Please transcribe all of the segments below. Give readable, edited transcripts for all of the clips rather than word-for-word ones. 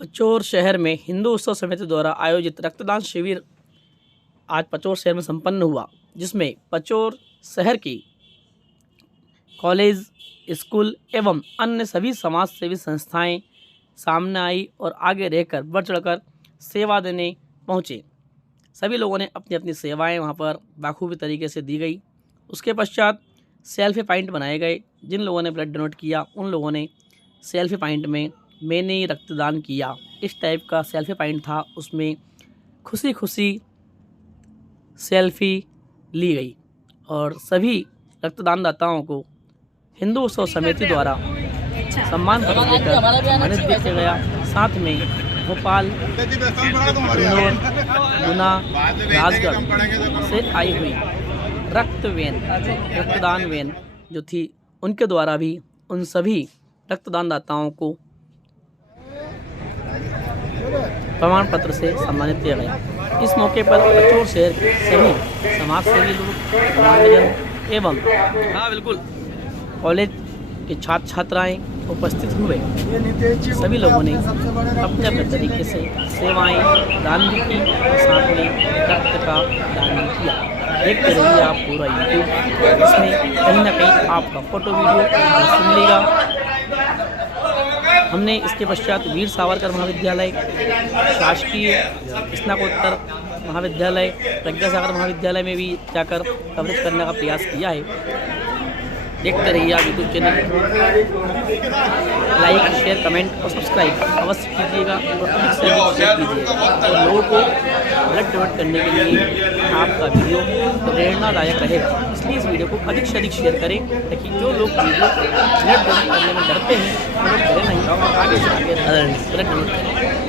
पचोर शहर में हिंदू उत्सव समिति द्वारा आयोजित रक्तदान शिविर आज पचोर शहर में संपन्न हुआ, जिसमें पचोर शहर की कॉलेज, स्कूल एवं अन्य सभी समाज सेवी संस्थाएं सामने आई और आगे रहकर बढ़ चढ़कर सेवा देने पहुंचे। सभी लोगों ने अपनी अपनी सेवाएं वहां पर बाखूबी तरीके से दी गई। उसके पश्चात सेल्फी पॉइंट बनाए गए। जिन लोगों ने ब्लड डोनेट किया उन लोगों ने सेल्फी पॉइंट में मैंने रक्तदान किया, इस टाइप का सेल्फी पॉइंट था। उसमें खुशी खुशी सेल्फी ली गई और सभी रक्तदानदाताओं को हिंदू उत्सव समिति द्वारा सम्मान पत्र देकर सम्मानित किया गया। साथ में भोपाल, इंदौर, गुना, राजगढ़ से आई हुई रक्तदान वैन जो थी, उनके द्वारा भी उन सभी रक्तदानदाताओं को प्रमाण पत्र से सम्मानित किया गया। इस मौके पर पचोर शहर के सभी समाज सेवी लोग एवं कॉलेज के छात्र छात्राएं उपस्थित हुए। सभी लोगों ने अपने अपने तरीके से सेवाएं दान भी की और साथ में रक्त का दान भी किया। देखते रहिए आप पूरा यूट्यूब, इसमें कहीं ना कहीं आपका फोटो वीडियो मिलेगा। हमने इसके पश्चात वीर सावरकर महाविद्यालय, शासकीय स्नातकोत्तर महाविद्यालय, प्रज्ञा सागर महाविद्यालय में भी जाकर कवरेज करने का प्रयास किया है। देखते रहिए आप YouTube channel, like, share, comment और सब्सक्राइब अवश्य कीजिएगा और अधिक से अधिक शेयर कीजिएगा। और लोगों को ब्लड डोनेट करने के लिए आपका वीडियो प्रेरणादायक रहेगा, इसलिए इस वीडियो को अधिक से अधिक शेयर करें ताकि जो लोग वीडियो ब्लड डोनेट करने में डरते हैं वो लोग डरे नहीं और आगे से आगे ब्लड डोनेट करें।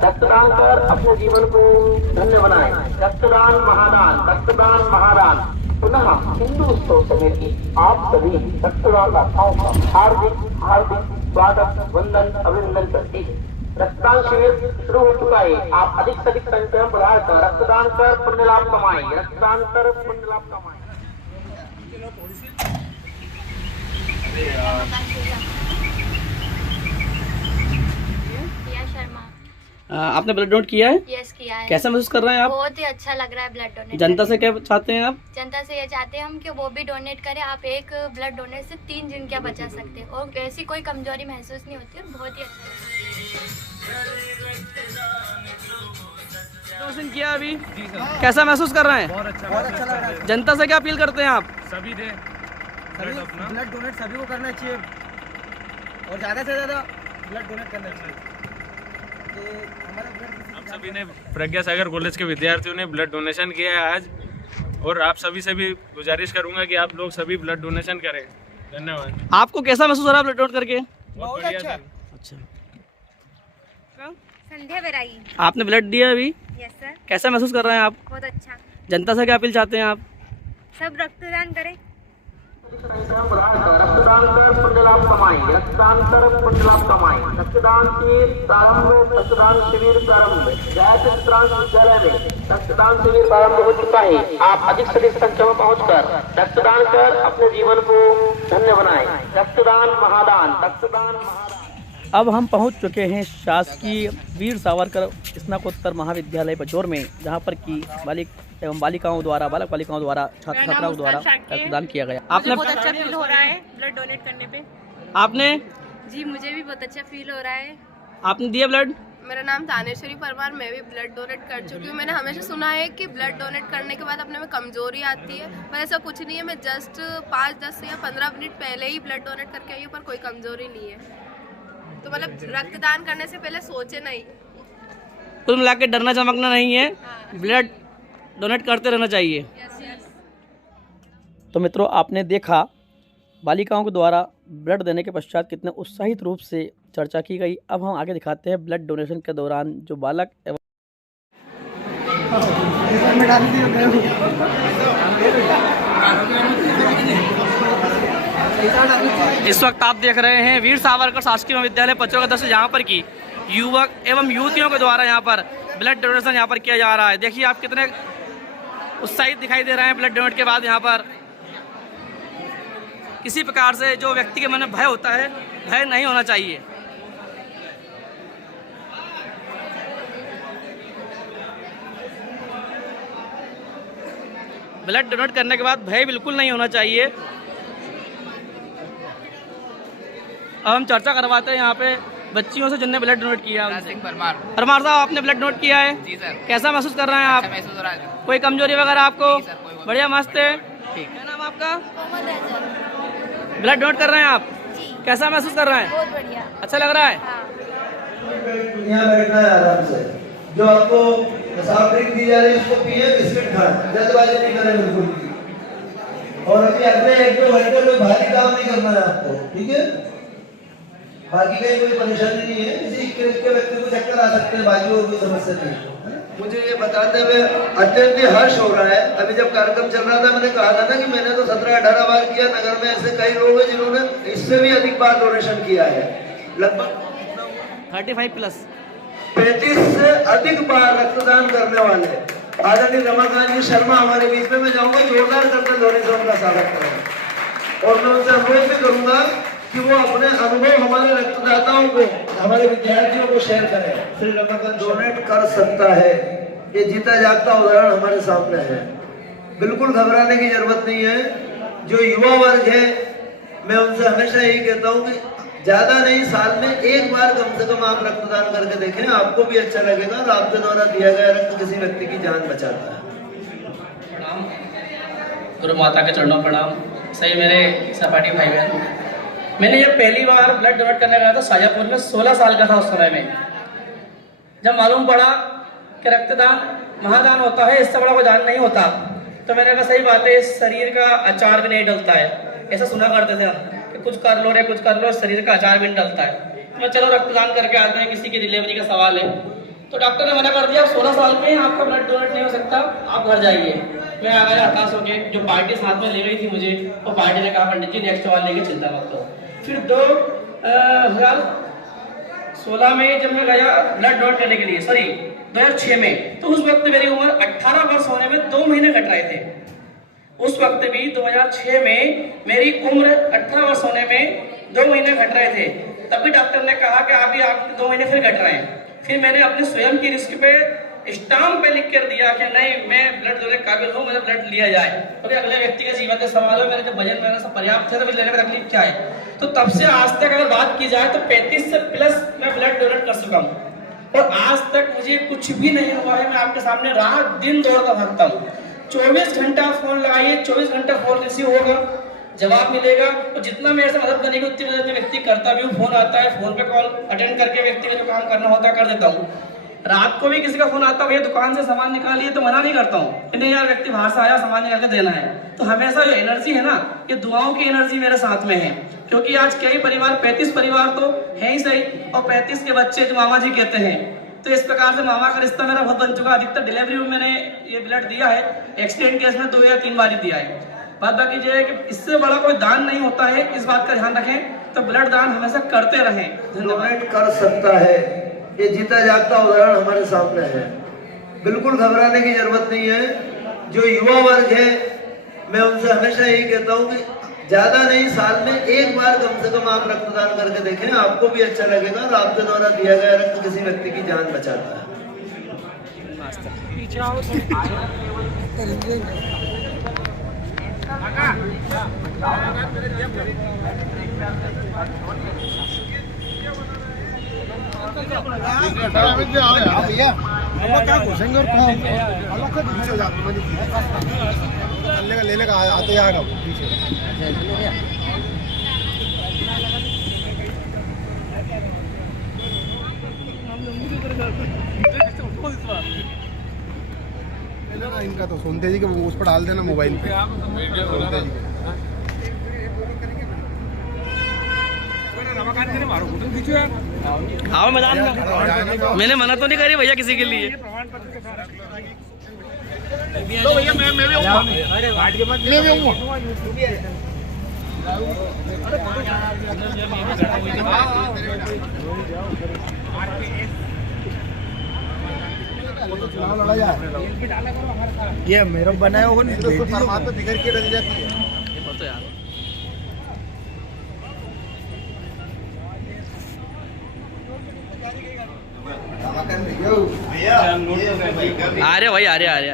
रक्तदान कर अपने जीवन को धन्य बनाएं। रक्तदान महादान, रक्तदान महादान। पुनः हिंदू उत्सव समिति आप सभी रक्तदानदाताओं का हार्दिक हार्दिक स्वागत, वंदन, अभिनंदन करती है। रक्तदान शिविर शुरू हो चुका है। आप अधिक से अधिक संख्या में बढ़ाकर रक्तदान कर पुण्य लाभ कमाएं। रक्तदान कर पुण्य लाभ कमाएं। आपने ब्लड डोनेट किया है? यस, किया है। कैसा महसूस कर रहे हैं आप? बहुत ही अच्छा लग रहा है ब्लड डोनेट। जनता से क्या चाहते हैं आप? जनता से ये चाहते हैं हम कि वो भी डोनेट करें। आप एक ब्लड डोनेट से 3 जिंदगियां बचा सकते हैं और ऐसी कोई कमजोरी महसूस नहीं होती और बहुत ही अच्छा डोनेशन किया अभी, कैसा महसूस कर रहे हैं? बहुत अच्छा लग रहा है। जनता से क्या अपील करते हैं आप? सभी दे ब्लड डोनेट, सभी को करना चाहिए और ज़्यादा से ज़्यादा ब्लड डोनेट करना चाहिए। हम सभी ने प्रज्ञा सागर कॉलेज के विद्यार्थियों ने ब्लड डोनेशन किया है आज, और आप सभी से भी गुजारिश करूंगा कि आप लोग सभी ब्लड डोनेशन करें। धन्यवाद। आपको कैसा महसूस हो रहा है ब्लड डोनेट करके? बहुत बढ़िया। अच्छा, संध्या बेराई। आपने ब्लड दिया अभी, यस सर। कैसा महसूस कर रहे हैं आप? बहुत अच्छा। जनता से क्या अपील चाहते हैं आप? सब रक्तदान करें। रक्तदान कर पुण्य लाभ कमाएं। रक्तदान कर पुण्य लाभ कमाएं। रक्तदान शिविर प्रारंभ, रक्तदान शिविर प्रारंभ। गायत्री विद्यालय में रक्तदान शिविर प्रारंभ हो चुका है। आप अधिक से अधिक संख्या में पहुंचकर रक्तदान कर अपने जीवन को धन्य बनाएं। रक्तदान महादान, रक्तदान महादान। अब हम पहुंच चुके हैं शासकीय वीर सावरकर स्नातकोत्तर महाविद्यालय पचोर में, जहां पर की बालिक एवं बालिकाओं द्वारा, बालक बालिकाओं द्वारा, छात्र छात्राओं द्वारा रक्तदान किया गया। आपने बहुत अच्छा फील हो रहा है ब्लड डोनेट करने पे। आपने जी, मुझे भी बहुत अच्छा फील हो रहा है। आपने दिया ब्लड? मेरा नाम तानेश्वरी परमार, मैं भी ब्लड डोनेट कर चुकी हूँ। मैंने हमेशा सुना है कि ब्लड डोनेट करने के बाद अपने में कमजोरी आती है, पर ऐसा कुछ नहीं है। मैं जस्ट 5, 10 या 15 मिनट पहले ही ब्लड डोनेट करके आई हूँ, पर कोई कमजोरी नहीं है। तो मतलब रक्तदान करने से पहले सोचे नहीं। कुल मिला के डरना चमकना नहीं है, ब्लड डोनेट करते रहना चाहिए। तो मित्रों, आपने देखा बालिकाओं के द्वारा ब्लड देने के पश्चात कितने उत्साहित रूप से चर्चा की गई। अब हम आगे दिखाते हैं ब्लड डोनेशन के दौरान जो बालक एवं इस वक्त आप देख रहे हैं वीर सावरकर शासकीय महाविद्यालय पचोर का दृश्य, जहाँ पर की युवक एवं युवतियों के द्वारा यहाँ पर ब्लड डोनेशन यहाँ पर किया जा रहा है। देखिए आप कितने उत्साहित दिखाई दे रहे हैं ब्लड डोनेट के बाद। यहाँ पर किसी प्रकार से जो व्यक्ति के मन में भय होता है, भय नहीं होना चाहिए। ब्लड डोनेट करने के बाद भय बिल्कुल नहीं होना चाहिए। अब हम चर्चा करवाते हैं यहाँ पे बच्चियों से जिनने ब्लड डोनेट किया। परमार साहब, आपने ब्लड डोनेट किया है? जी सर। कैसा महसूस कर रहे हैं आप? महसूस हो रहा है। कोई कमजोरी वगैरह आपको? नहीं सर, कोई बात बढ़िया, मस्त है। ठीक। क्या नाम आपका? ब्लड डोनेट कर रहे हैं आप? कैसा महसूस कर रहे हैं? बहुत बढ़िया। अच्छा लग रहा है? यहाँ बैठना है आराम से। जो आपको सॉफ्ट ड्रिंक दी जा रही है उसको पिए, बिस्किट खाएं, जल्दबाजी नहीं करें बिल्कुल भी। और अभी अगले 1-2 घंटे में भारी काम नहीं करना है आपको, ठीक है? बाकी कहीं कोई परेशानी नहीं है, किसी के व्यक्ति को चक्कर आ सकते हैं, बाकी और कोई समस्या नहीं है। मुझे ये बताते हुए अत्यंत हर्ष हो रहा है। अभी जब कार्यक्रम चल रहा था मैंने कहा था ना कि मैंने तो 17-18 बार किया। नगर में ऐसे कई लोग हैं जिन्होंने इससे भी अधिक बार डोनेशन किया है, लगभग 35 प्लस 35 से अधिक बार रक्तदान करने वाले आदरणीय रमाकांत जी शर्मा हमारे बीच में। मैं जाऊंगा जोरदार करते ध्वनि से उनका स्वागत करें। और मैं उनसे अनुरोध भी करूंगा कि वो अपने अनुभव हमारे रक्तदाताओं को, हमारे विद्यार्थियों को शेयर करें। श्री रमाकांत डोनेट कर सकता है, ये जीता जागता उदाहरण हमारे सामने है। बिल्कुल घबराने की जरूरत नहीं है। जो युवा वर्ग है, मैं उनसे हमेशा यही कहता हूँ कि ज्यादा नहीं, साल में एक बार कम से कम आप रक्तदान करके देखें, आपको भी अच्छा लगेगा और आपके द्वारा दिया गया रक्त किसी व्यक्ति की जान बचाता है। प्रणाम, गुरु माता के चरणों प्रणाम। सही मेरे सपाटी भाई बहन, मैंने ये पहली बार ब्लड डोनेट करने गया था शाजापुर में। 16 साल का था उस समय में। जब मालूम पड़ा कि रक्तदान महादान होता है, इससे बड़ा कोई दान नहीं होता, तो मैंने कहा सही बात है, इस शरीर का अचार भी नहीं डलता है। ऐसा सुना करते थे हम कि कुछ कर लो रे, कुछ कर लो, शरीर का अचार भी नहीं डलता है। मैं चलो रक्तदान करके आते हैं, किसी की डिलीवरी का सवाल है। तो डॉक्टर ने मना कर दिया, 16 साल में आपका ब्लड डोनेट नहीं हो सकता, आप घर जाइए। मैं आ गया हताश हो गया। जो पार्टी साथ में ले गई थी मुझे, वो पार्टी ने कहा पंडित जी नेक्स्ट सवाल लेके चिंता मत करो। फिर 2016 में जब मैं गया ब्लड डोनेट करने के लिए, सॉरी 2006 में, तो उस वक्त मेरी उम्र 18 वर्ष होने में 2 महीने घट रहे थे। उस वक्त भी 2006 में मेरी उम्र 18 वर्ष होने में 2 महीने घट रहे थे। तभी डॉक्टर ने कहा कि अभी आप 2 महीने फिर घट रहे हैं। फिर मैंने अपने स्वयं की रिस्क पे स्टाम्प पे लिख कर दिया कि नहीं, मैं ब्लड डोनेट काबिल हूँ, मुझे ब्लड लिया जाए। क्योंकि अगले व्यक्ति के जीवन के सवाल है, मेरे जो वजन मेरा सब पर्याप्त है, तो लेने में तकलीफ क्या है। तो तब से आज तक अगर बात की जाए तो 35 से प्लस मैं ब्लड डोनेट कर चुका हूँ और आज तक मुझे कुछ भी नहीं हुआ है। मैं आपके सामने रात दिन दौड़ता भागता हूँ। 24 घंटा फोन लगाइए, 24 घंटा फोन रिसीव होगा, जवाब मिलेगा। तो जितना मेरे से मदद करने की उतनी मदद व्यक्ति करता भी हूँ। फोन आता है, फोन पे कॉल अटेंड करके व्यक्ति का जो काम करना होता है कर देता हूँ। रात को भी किसी का फोन आता है, भैया दुकान से सामान निकालिए, तो मना नहीं करता हूँ कि नहीं यार, व्यक्ति बाहर से आया, सामान निकाल के देना है। तो हमेशा जो एनर्जी है ना, ये दुआओं की एनर्जी मेरे साथ में है। क्योंकि आज कई परिवार, 35 परिवार तो है ही सही, और 35 के बच्चे जो मामा जी कहते हैं। तो इस प्रकार से मामा का रिश्ता मेरा बहुत बन चुका। अधिकतर डिलीवरी में मैंने ये ब्लड दिया है, एक्सीडेंट केस में 2 या 3 बार ही दिया है। बात बाकी ये है कि इससे बड़ा कोई दान नहीं होता है, इस बात का ध्यान रखें। तो ब्लड दान हमेशा करते रहें। डोनेट कर सकता है, ये जीता जागता उदाहरण हमारे सामने है। बिल्कुल घबराने की जरूरत नहीं है। जो युवा वर्ग है, मैं उनसे हमेशा यही कहता हूँ कि ज्यादा नहीं, साल में एक बार कम से कम आप रक्तदान करके देखें, आपको भी अच्छा लगेगा और आपके द्वारा दिया गया रक्त किसी व्यक्ति की जान बचाता है। लेने का आते जाएगा पीछे। इनका तो सोनते जी के उस पर डाल देना मोबाइल पे। सोनते जी आओ मैदान में। मैंने मना तो नहीं करी भैया किसी के लिए। ये मेरा बनाया होगा नहीं तो फरमात पे बिगड़ के रह जाती है। ये फोटो यार आ रहे भाई, आ रहे आ रहे।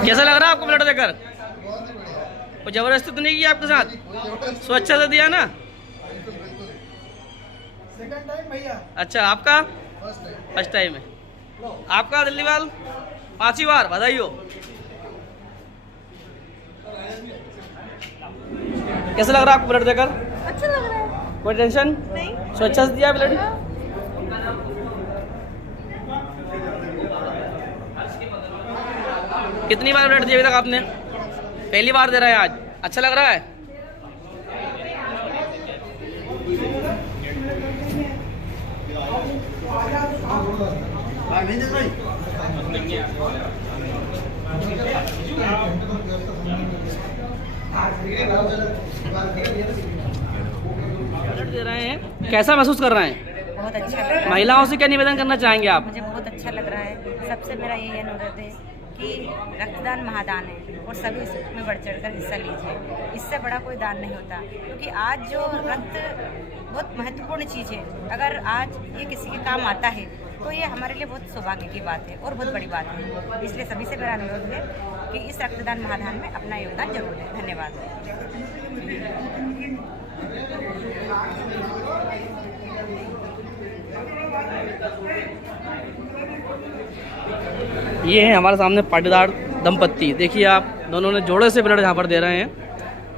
कैसा लग रहा है आपको ब्लड देकर? वो जबरदस्ती तो नहीं की आपके साथ? स्वच्छता से दिया ना? सेकंड टाइम भैया। अच्छा, आपका फर्स्ट टाइम है। आपका दिल्लीवाल 5वीं बार, बधाई हो। कैसा लग रहा है आपको ब्लड देकर? अच्छा लग रहा है। कोई टेंशन नहीं। स्वच्छता से दिया ब्लड? कितनी बार ब्लड दिया अभी तक आपने? पहली बार दे रहे हैं आज। अच्छा लग रहा है? ब्लड दे रहे हैं, कैसा महसूस कर रहे हैं? बहुत अच्छा लग रहा है। महिलाओं से क्या निवेदन करना चाहेंगे आप? मुझे बहुत अच्छा लग रहा है। सबसे मेरा यही अनुरोध है कि रक्तदान महादान है और सभी इसमें बढ़ चढ़कर हिस्सा लीजिए। इससे बड़ा कोई दान नहीं होता, क्योंकि आज जो रक्त बहुत महत्वपूर्ण चीज़ है। अगर आज ये किसी के काम आता है तो ये हमारे लिए बहुत सौभाग्य की बात है और बहुत बड़ी बात है। इसलिए सभी से मेरा अनुरोध है कि इस रक्तदान महादान में अपना योगदान जरूर दें। धन्यवाद। ये है हमारे सामने पाटीदार दंपत्ति। देखिए आप, दोनों ने जोड़े से ब्लड यहाँ पर दे रहे हैं।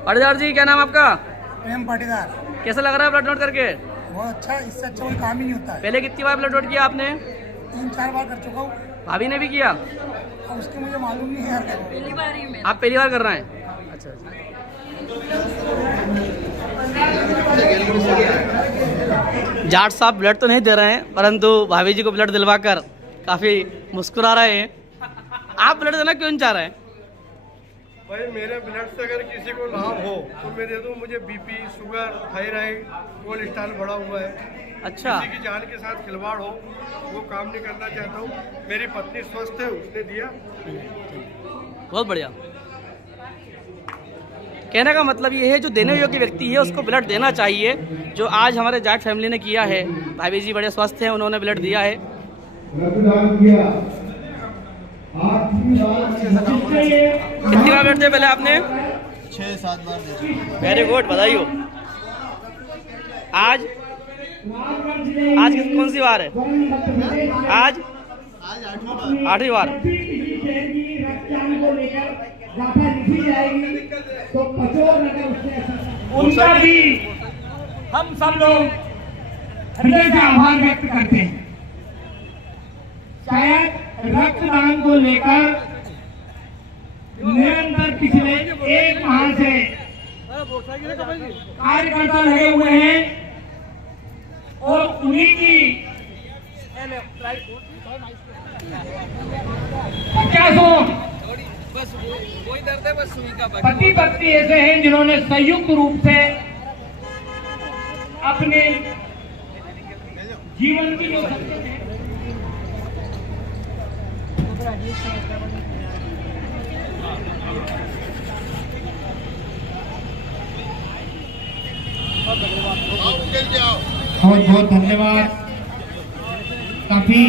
पाटीदार जी, क्या नाम आपका? प्रेम पाटीदार। कैसा लग रहा है ब्लड डोनेट करके? बहुत अच्छा, इससे अच्छा कोई काम ही नहीं होता है। पहले कितनी बार ब्लड डोनेट किया आपने? 3-4 बार कर चुका हूँ। भाभी ने भी किया? और उसके मुझे मालूम नहीं है यार। आप पहली बार कर रहे हैं? अच्छा। जाट साहब ब्लड तो नहीं दे रहे हैं, परंतु भाभी जी को ब्लड दिलवाकर काफी मुस्कुरा रहे हैं। आप ब्लड देना क्यों नहीं चाह रहे हैं? भाई मेरे ब्लड से अगर किसी को लाभ हो तो मैं दे दूं। मुझे बीपी, शुगर, थायराइड, कोलेस्ट्रॉल बढ़ा हुआ है। अच्छा। किसी की जान के साथ खिलवाड़ हो, वो काम नहीं करना चाहता हूँ। मेरी पत्नी स्वस्थ है, उसने दिया। बहुत बढ़िया। कहने का मतलब ये है, जो देने योग्य व्यक्ति है उसको ब्लड देना चाहिए। जो आज हमारे जाट फैमिली ने किया है, भाभी जी बड़े स्वस्थ हैं, उन्होंने ब्लड दिया है। कितनी बार ब्लड दिया पहले आपने? 6-7 बार दे। वेरी गुड, बधाई हो। आज कौन सी बार है? आज 8वीं बार। उनका भी हम सब लोग हृदय से आभार व्यक्त करते हैं। शायद रक्तदान को लेकर निरंतर पिछले 1 माह से कार्यकर्ता लगे हुए हैं और उन्हीं की 50 पति पत्नी ऐसे हैं जिन्होंने संयुक्त रूप से अपने जीवन की जो बहुत बहुत धन्यवाद। काफी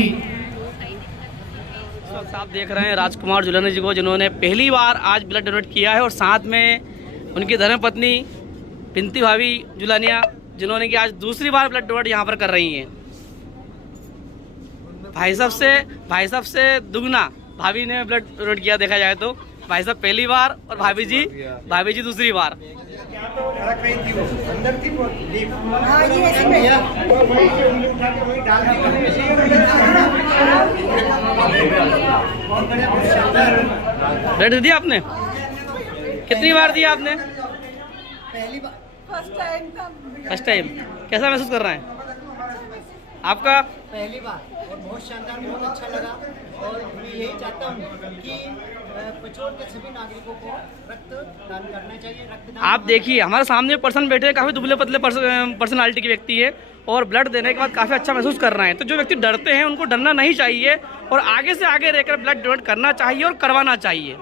आप देख रहे हैं राजकुमार जुलानी जी को, जिन्होंने पहली बार आज ब्लड डोनेट किया है, और साथ में उनकी धर्मपत्नी पिंती भाभी जुलानिया, जिन्होंने कि आज दूसरी बार ब्लड डोनेट यहाँ पर कर रही हैं। भाई साहब से दुगना भाभी ने ब्लड डोनेट किया देखा जाए तो। भाई साहब पहली बार और भाभी जी दूसरी बार। कहीं थी वो अंदर थी वो ब्लड दिया आपने? कितनी बार दिया आपने? पहली बार, फर्स्ट टाइम। कैसा महसूस कर रहे हैं आपका? पहली बार और बहुत शानदार, बहुत अच्छा लगा। और मैं यही चाहता हूँ कि पचोर के सभी नागरिकों को रक्तदान करना चाहिए। रक्तदान आप देखिए हमारे सामने पर्सन बैठे हैं, काफ़ी दुबले पतले पर्सनालिटी के व्यक्ति है और ब्लड देने के बाद काफ़ी अच्छा महसूस कर रहे हैं। तो जो व्यक्ति डरते हैं उनको डरना नहीं चाहिए और आगे से आगे रहकर ब्लड डोनेट करना चाहिए और करवाना चाहिए।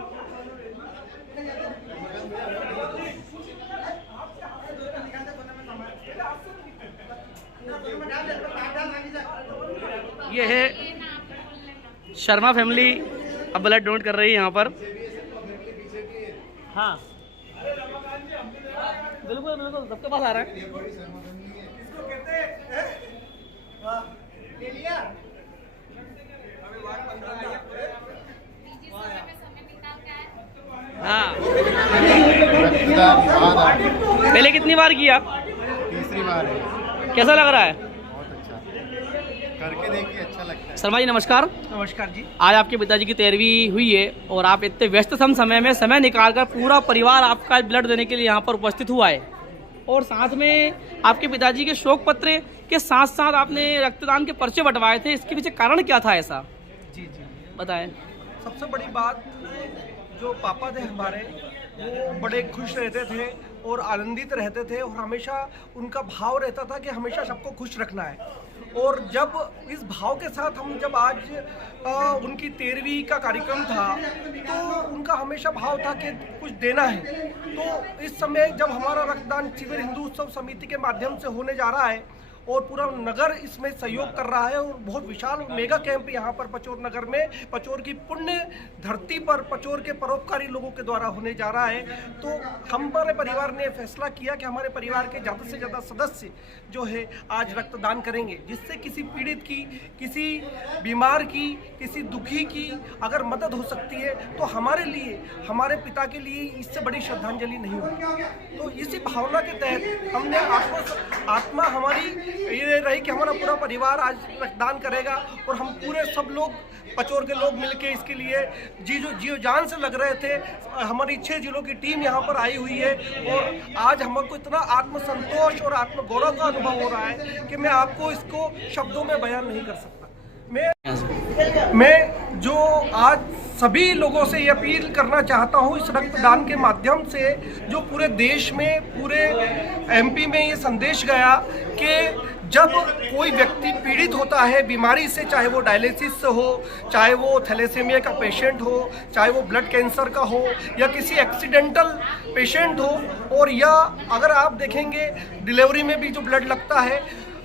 ये है शर्मा फैमिली, अब ब्लड डोनेट कर रही है यहाँ पर। हाँ बिल्कुल बिल्कुल, सबके पास आ रहा है। हाँ पहले कितनी बार किया? तीसरी बार है। कैसा लग रहा है? बहुत अच्छा, करके देखिए अच्छा लगता है। शर्मा जी नमस्कार। नमस्कार जी। आज आपके पिताजी की 13वीं हुई है और आप इतने व्यस्ततम समय में समय निकालकर पूरा परिवार आपका ब्लड देने के लिए यहाँ पर उपस्थित हुआ है और साथ में आपके पिताजी के शोक पत्र के साथ साथ आपने रक्तदान के पर्चे बंटवाए थे। इसके पीछे कारण क्या था ऐसा? जी बताएं। सबसे बड़ी बात, जो पापा थे हमारे, वो बड़े खुश रहते थे और आनंदित रहते थे और हमेशा उनका भाव रहता था कि हमेशा सबको खुश रखना है। और जब इस भाव के साथ हम जब आज उनकी 13वीं का कार्यक्रम था तो उनका हमेशा भाव था कि कुछ देना है। तो इस समय जब हमारा रक्तदान शिविर हिंदू उत्सव समिति के माध्यम से होने जा रहा है और पूरा नगर इसमें सहयोग कर रहा है और बहुत विशाल मेगा कैंप यहाँ पर पचोर नगर में, पचोर की पुण्य धरती पर पचोर के परोपकारी लोगों के द्वारा होने जा रहा है। तो हमारे परिवार ने फैसला किया कि हमारे परिवार के ज़्यादा से ज़्यादा सदस्य जो है आज रक्तदान करेंगे, जिससे किसी पीड़ित की, किसी बीमार की, किसी दुखी की अगर मदद हो सकती है तो हमारे लिए, हमारे पिता के लिए इससे बड़ी श्रद्धांजलि नहीं होगी। तो इसी भावना के तहत हमने आत्मा हमारी ये रही कि हमारा पूरा परिवार आज रक्तदान करेगा और हम पूरे सब लोग पचोर के लोग मिलके इसके लिए जी जान से लग रहे थे। हमारी 6 जिलों की टीम यहाँ पर आई हुई है और आज हमको इतना आत्मसंतोष और आत्मगौरव का अनुभव हो रहा है कि मैं आपको इसको शब्दों में बयान नहीं कर सकता। मैं जो आज सभी लोगों से ये अपील करना चाहता हूँ इस रक्तदान के माध्यम से, जो पूरे देश में, पूरे एमपी में ये संदेश गया कि जब कोई व्यक्ति पीड़ित होता है बीमारी से, चाहे वो डायलिसिस से हो, चाहे वो थैलेसीमिया का पेशेंट हो, चाहे वो ब्लड कैंसर का हो या किसी एक्सीडेंटल पेशेंट हो, और या अगर आप देखेंगे डिलीवरी में भी जो ब्लड लगता है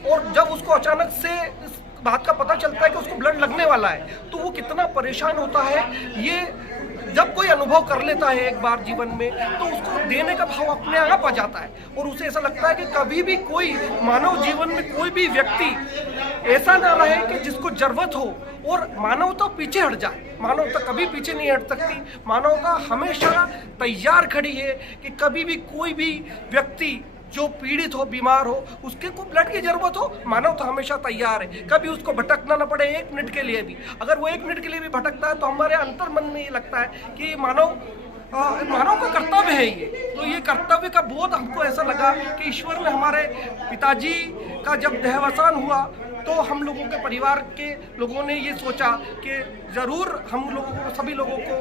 और जब उसको अचानक से बात का पता चलता है कि उसको ब्लड लगने वाला है तो वो कितना परेशान होता है। ये जब कोई अनुभव कर लेता है एक बार जीवन में तो उसको देने का भाव अपने आप आ जाता है और उसे ऐसा लगता है कि कभी भी कोई मानव जीवन में कोई भी व्यक्ति ऐसा ना रहे कि जिसको जरूरत हो और मानवता पीछे हट जाए। मानवता कभी पीछे नहीं हट सकती, मानवता हमेशा तैयार खड़ी है कि कभी भी कोई भी व्यक्ति जो पीड़ित हो, बीमार हो, उसके को ब्लड की जरूरत हो, मानव तो हमेशा तैयार है। कभी उसको भटकना ना पड़े एक मिनट के लिए भी। अगर वो एक मिनट के लिए भी भटकता है तो हमारे अंतर मन में ये लगता है कि मानव का कर्तव्य है ये। तो ये कर्तव्य का बोध हमको ऐसा लगा कि ईश्वर ने हमारे पिताजी का जब देहावसान हुआ तो हम लोगों के परिवार के लोगों ने ये सोचा कि ज़रूर हम लोगों को, सभी लोगों को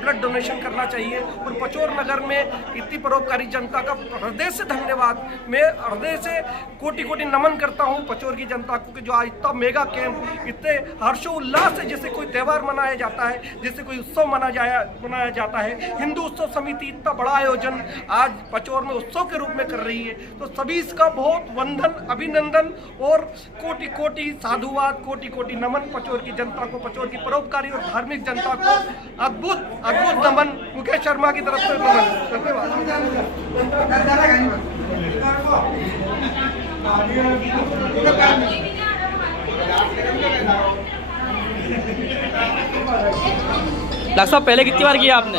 ब्लड डोनेशन करना चाहिए। और पचोर नगर में इतनी परोपकारी जनता का हृदय से धन्यवाद, मैं हृदय से कोटि कोटि नमन करता हूँ पचोर की जनता को कि जो आज इतना मेगा कैंप, इतने हर्षोल्लास से जैसे कोई त्यौहार मनाया जाता है, जैसे कोई उत्सव मनाया जाता है। हिंदू उत्सव समिति इतना बड़ा आयोजन आज पचोर में उत्सव के रूप में कर रही है, तो सभी इसका बहुत वंदन, अभिनंदन और कोटि कोटि साधुवाद, कोटि कोटि नमन पचोर की जनता को, पचोर की परोपकारी और धार्मिक जनता को अद्भुत अद्भुत नमन। मुकेश शर्मा की तरफ से नमन। डॉक्टर साहब पहले कितनी बार किया आपने?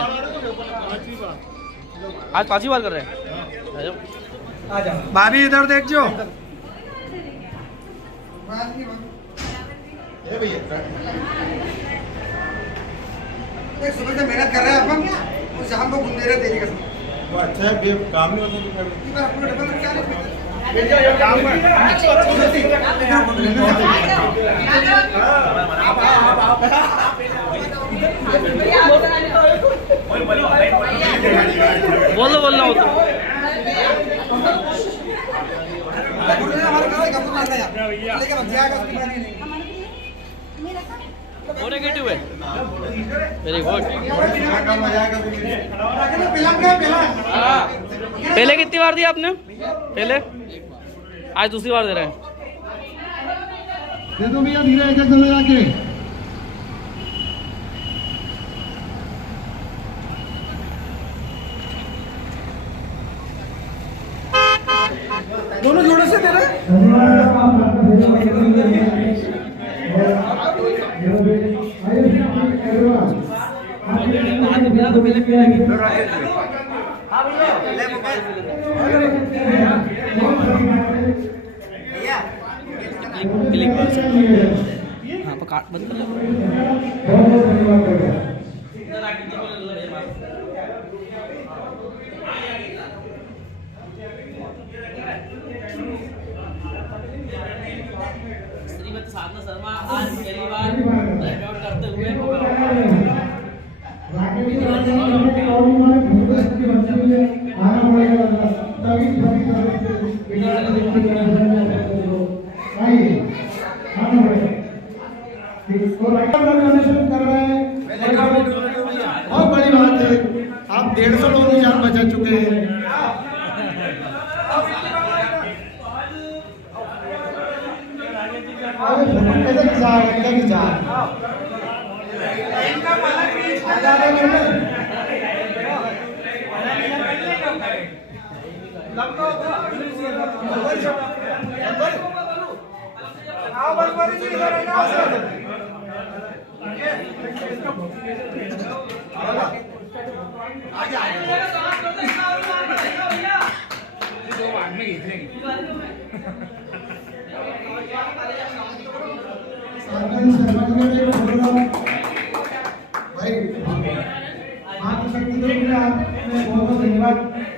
आज 5वीं बार कर रहे हैं। भाभी इधर देख जो। सुबह से मेहनत कर रहे हैं अपन, तो शाम को घूम दे रहे तेरी कसम। अच्छा है, काम नहीं होता बोलो बोलना हो तो वो नेगेटिव है। Very good. पहले कितनी बार दिया आपने? पहले, आज दूसरी बार दे रहे हैं। दे दो भैया, धीरे एक चले जाके। दोनों जोड़े से दे रहे हैं। हाँ काट बंद कर लो। श्रीमती साधना शर्मा आज पहली बार वर्कआउट करते हुए बहुत बड़ी बात है, आप 150 लोगों की जान बचा चुके हैं। भाई बहुत धन्यवाद करते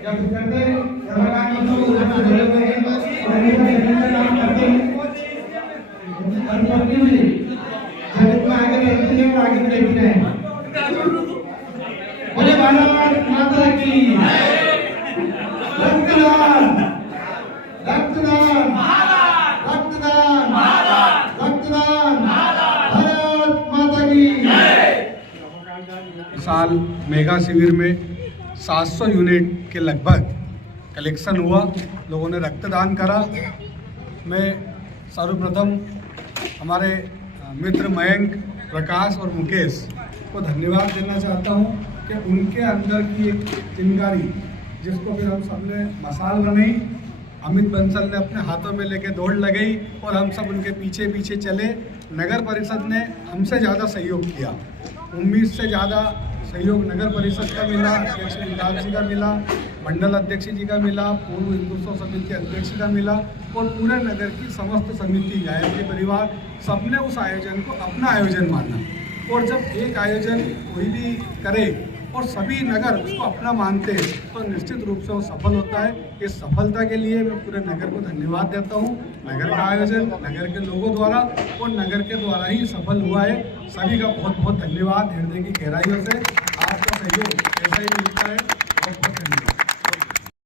हैं। आगे देखते हैं। बोले भारत माता की रक्तदान रक्तदान रक्तदान रक्तदान, भारत माता की। साल मेगा शिविर में 700 यूनिट के लगभग कलेक्शन हुआ, लोगों ने रक्तदान करा। मैं सर्वप्रथम हमारे मित्र मयंक, प्रकाश और मुकेश को धन्यवाद देना चाहता हूं कि उनके अंदर की एक चिंगारी, जिसको फिर हम सबने मसाल बनाई, अमित बंसल ने अपने हाथों में लेके दौड़ लगाई और हम सब उनके पीछे पीछे चले। नगर परिषद ने हमसे ज़्यादा सहयोग किया, उम्मीद से ज़्यादा सहयोग नगर परिषद का मिला, अध्यक्ष विकास जी का मिला, मंडल अध्यक्ष जी का मिला, पूर्व हिंदुत्व समिति के अध्यक्ष का मिला और पूरे नगर की समस्त समिति, गायत्री परिवार, सबने उस आयोजन को अपना आयोजन माना। और जब एक आयोजन कोई भी करे और सभी नगर उसको अपना मानते हैं तो निश्चित रूप से वो सफल होता है। इस सफलता के लिए मैं पूरे नगर को धन्यवाद देता हूँ। नगर का आयोजन नगर के लोगों द्वारा और नगर के द्वारा ही सफल हुआ है। सभी का बहुत बहुत धन्यवाद हृदय की गहराइयों से। आपका सहयोग ऐसा ही